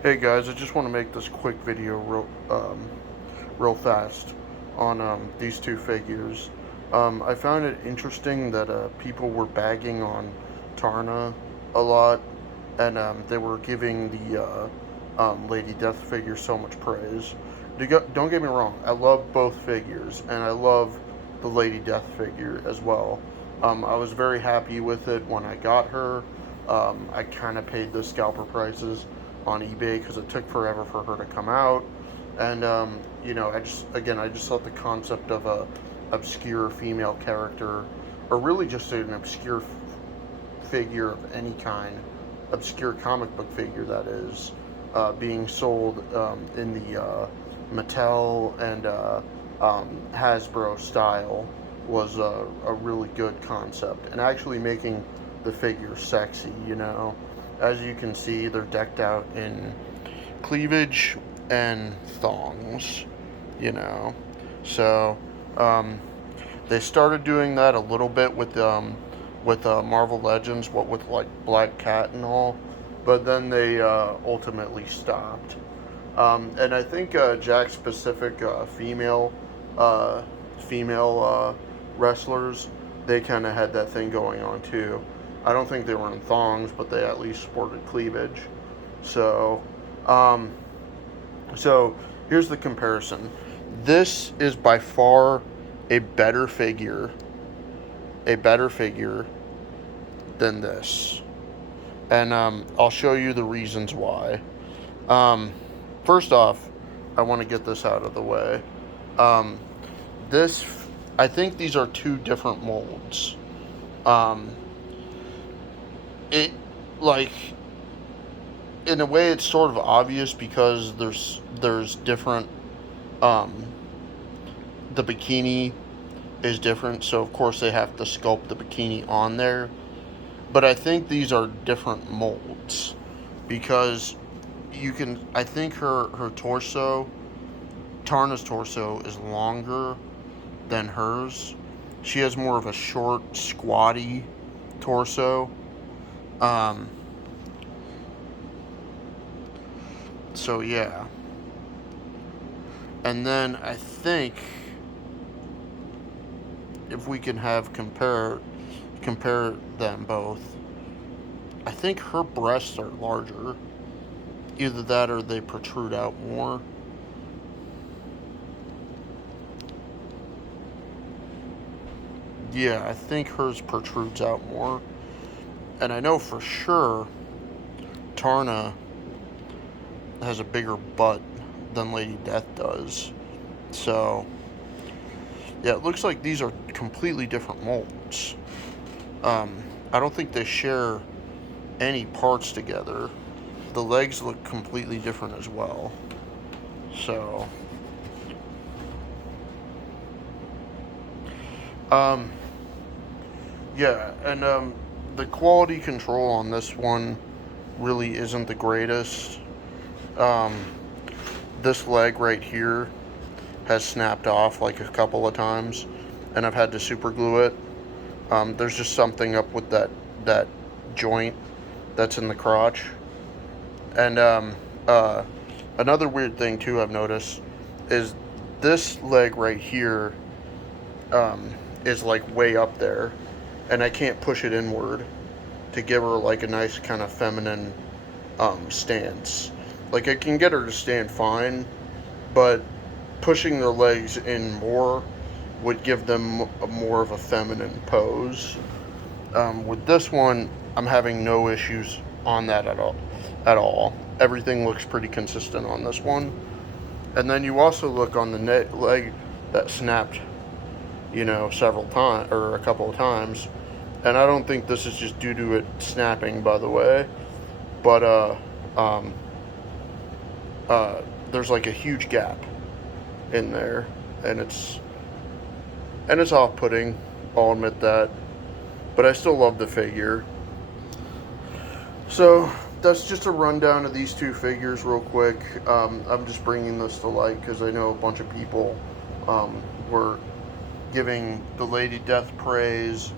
Hey guys, I just want to make this quick video real fast on these two figures. I found it interesting that people were bagging on Taarna a lot, and they were giving the Lady Death figure so much praise. Don't get me wrong, I love both figures, and I love the Lady Death figure as well. I was very happy with it when I got her. I kind of paid the scalper prices on eBay because it took forever for her to come out, and I just thought the concept of a obscure female character, or really just an obscure figure of any kind, obscure comic book figure that is, being sold in the Mattel and Hasbro style was a really good concept, and actually making the figure sexy. As you can see, they're decked out in cleavage and thongs. You know, so um, they started doing that a little bit with Marvel Legends, what with like Black Cat and all, but then they ultimately stopped. And I think Jack specific uh, female wrestlers, they kind of had that thing going on too. I don't think they were in thongs, but they at least sported cleavage. So, um, so here's the comparison. This is by far a better figure, a better figure than this, and I'll show you the reasons why. Um, First off, I want to get this out of the way. Um, this, I think these are two different molds. Um, it, like, in a way, it's sort of obvious because there's different. Um, the bikini is different, so of course they have to sculpt the bikini on there. But I think these are different molds because you can. I think her torso, Tarna's torso, is longer than hers. She has more of a short, squatty torso. Um, so yeah, and then I think if we can have compare them both, I think her breasts are larger. Either that or they protrude out more. Yeah, I think hers protrudes out more. And I know for sure Taarna has a bigger butt than Lady Death does. So, yeah, it looks like these are completely different molds. I don't think they share any parts together. The legs look completely different as well. So, um, yeah, and the quality control on this one really isn't the greatest. Um, this leg right here has snapped off like a couple of times, and I've had to super glue it. There's just something up with that joint that's in the crotch, and another weird thing too I've noticed is this leg right here is like way up there, and I can't push it inward to give her like a nice kind of feminine stance. Like I can get her to stand fine, but pushing the legs in more would give them more of a feminine pose. With this one, I'm having no issues on that at all. At all, everything looks pretty consistent on this one. And then you also look on the leg that snapped, several times or a couple of times. And I don't think this is just due to it snapping, by the way, but um, there's like a huge gap in there, and it's off-putting. I'll admit that, but I still love the figure. So that's just a rundown of these two figures, real quick. I'm just bringing this to light because I know a bunch of people were giving the Lady Death praise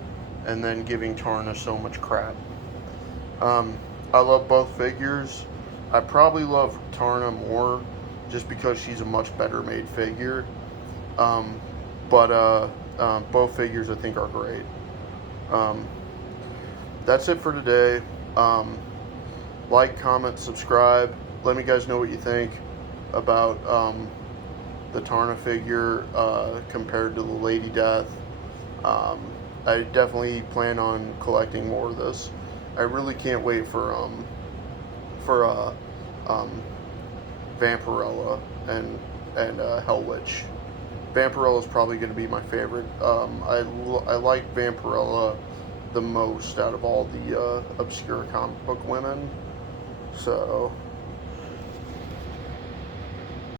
and then giving Taarna so much crap. Um, I love both figures. I probably love Taarna more just because she's a much better made figure. Um, but both figures I think are great. Um, that's it for today. Um, like, comment, subscribe. Let me guys know what you think about the Taarna figure compared to the Lady Death. Um, I definitely plan on collecting more of this. I really can't wait for um, Vampirella and Hell Witch. Vampirella is probably going to be my favorite. I like Vampirella the most out of all the obscure comic book women. So